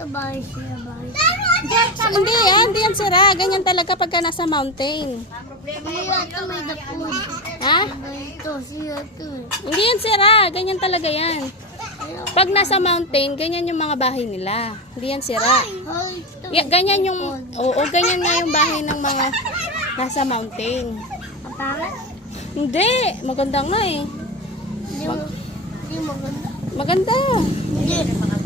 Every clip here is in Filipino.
ito bahay siya, bahay. Hindi yan sira. Ganyan talaga pagka nasa mountain. Siya ito may dapon. Ha? Ito, siya ito. Hindi yan sira. Ganyan talaga yan. Pag nasa mountain, ganyan yung mga bahay nila. Hindi yan sira. Ay, ito. Ganyan yung, oo, ganyan nga yung bahay ng mga nasa mountain. Kapangat? Hindi, maganda nga eh. Hindi maganda. Maganda. Hindi.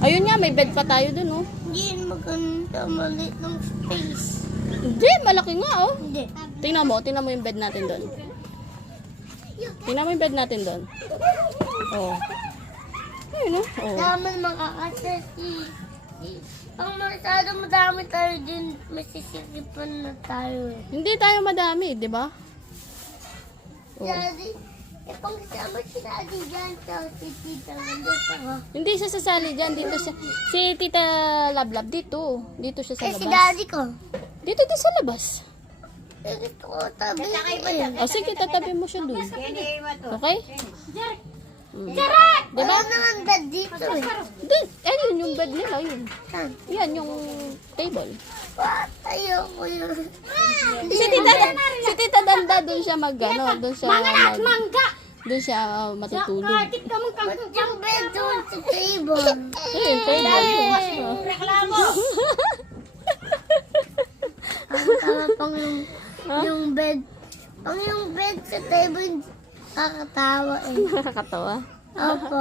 Ayun nga, may bed pa tayo dun, oh. Hindi maganda. Maliit ng space. Hindi, malaki nga, oh. Hindi. Tingnan mo yung bed natin dun. Tingnan mo yung bed natin dun. Oh. Ayun, oh. Oh. Dami makakasasi. Ang masyado madami tayo din, masisiripan na tayo eh. Hindi tayo madami, di ba? Oh. Daddy, pang kasama si Daddy dyan, sa si Tita Ganda. Hindi siya sasali dyan. Dito siya. Si Tita Lablab dito. Dito siya sa Eh, si labas. Daddy ko. Dito din sa labas. Eh, gusto ko tabi eh. O sige, tatabi mo siya dun. Okay? Diba? Wala naman bed dito eh. Dun. Ayun yung bed nila. Yun. Saan? Yan yung table. What? Ayoko yun. Si Tita Danda dun siya ano, dun siya dun siya matutulog. Ba't yung bed doon sa table? Ayun, table yun. Tama pang yung bed. Pang yung bed sa table, kakatawa eh. Nakakatawa. Opo.